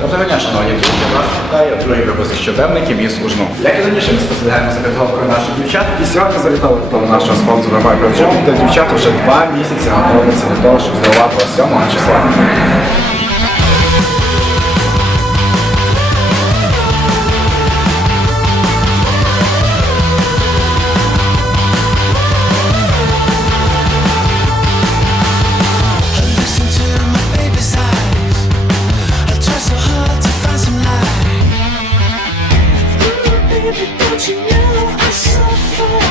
Доброго дня, шановні друзі, вас вітає другий випуск щоденників із Ужну. Як і раніше, ми спостерігаємо за підготовкою наших дівчат. І сьогодні завітали до нашого спонсора Microjob, де дівчата вже два місяці готуються до того, щоб здавати 7 числа. baby, don't you know I suffer?